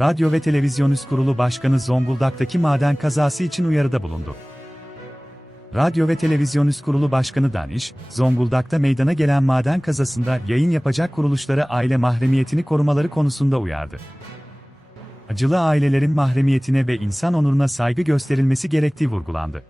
Radyo ve Televizyon Üst Kurulu Başkanı Zonguldak'taki maden kazası için uyarıda bulundu. Radyo ve Televizyon Üst Kurulu Başkanı Daniş, Zonguldak'ta meydana gelen maden kazasında yayın yapacak kuruluşlara aile mahremiyetini korumaları konusunda uyardı. Acılı ailelerin mahremiyetine ve insan onuruna saygı gösterilmesi gerektiği vurgulandı.